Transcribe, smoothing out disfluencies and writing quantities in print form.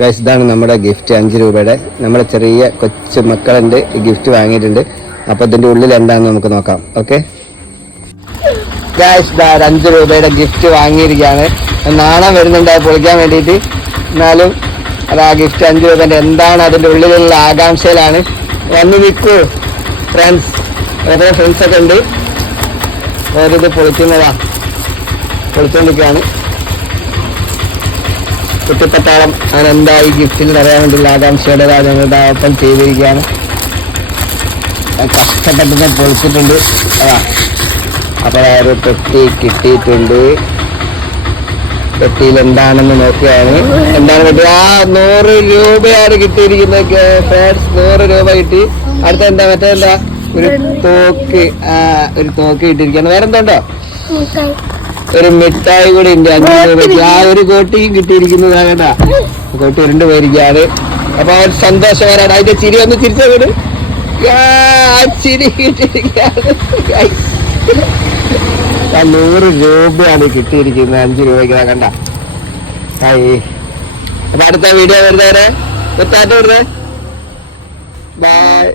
Guys ഇതാണ് നമ്മുടെ gift 5 രൂപയുടെ. നമ്മുടെ ചെറിയ കൊച്ചു മക്കളുണ്ട് ഈ ഗിഫ്റ്റ് വാങ്ങിയിട്ടുണ്ട്. അപ്പൊ ഇതിന്റെ ഉള്ളിൽ എന്താണെന്ന് നമുക്ക് നോക്കാം. ഓക്കെ ഗൈസ്, 5 രൂപയുടെ ഗിഫ്റ്റ് വാങ്ങിയിരിക്കുകയാണ്. നാളെ വരുന്നുണ്ട് പൊളിക്കാൻ വേണ്ടിയിട്ട്. എന്നാലും അത് ആ ഗിഫ്റ്റ് 5 രൂപന്റെ എന്താണ് അതിന്റെ ഉള്ളിലുള്ള ആകാംക്ഷയിലാണ്. വന്ന് നിൽക്കൂ ഫ്രണ്ട്സ്. വേറെ ഫ്രണ്ട്സൊക്കെ ഉണ്ട്. വേറിത് പൊളിച്ചുകൊണ്ടിരിക്കുകയാണ്. കുട്ടിപ്പട്ടാളം അതെന്താ ഈ ഗിഫ്റ്റിൽ പറയാൻ വേണ്ടിയുള്ള ആകാംക്ഷയുടെ ഞങ്ങളുടെ ഒപ്പം ചെയ്തിരിക്കുകയാണ്. കഷ്ടപ്പെട്ടിട്ട് പൊളിച്ചിട്ടുണ്ട്. അപ്പോൾ ഒരു പെട്ടി കിട്ടിയിട്ടുണ്ട്. പെട്ടിയിൽ എന്താണെന്ന് നോക്കുകയാണ്. എന്താണ് പറ്റിയ 100 രൂപയാണ് കിട്ടിയിരിക്കുന്നത് ഫ്രണ്ട്സ്. 100 രൂപ കിട്ടി. അടുത്ത എന്താ മറ്റേന്താ ഒരു തോക്ക് കിട്ടിയിരിക്കുകയാണ്. വേറെന്താ ഉണ്ടോ? ഒരു മിഠായി കൂടി ഉണ്ട് 5 രൂപയ്ക്ക്. ആ ഒരു കോട്ടിയും കിട്ടിയിരിക്കുന്നതാണ് കേട്ടാ. കോട്ടി 2 പേരിക്കാണ്. അപ്പൊ അവർ സന്തോഷകരാണ്. അതിന്റെ ചിരി ഒന്ന് ചിരിച്ചാ വീട്. ചിരി കിട്ടിയിരിക്കുകയാണ്. 100 രൂപയാണ് കിട്ടിയിരിക്കുന്നത് 5 രൂപയ്ക്ക്. കണ്ട അപ്പൊ അടുത്ത വീഡിയോ വരുന്നവരെ ബൈ.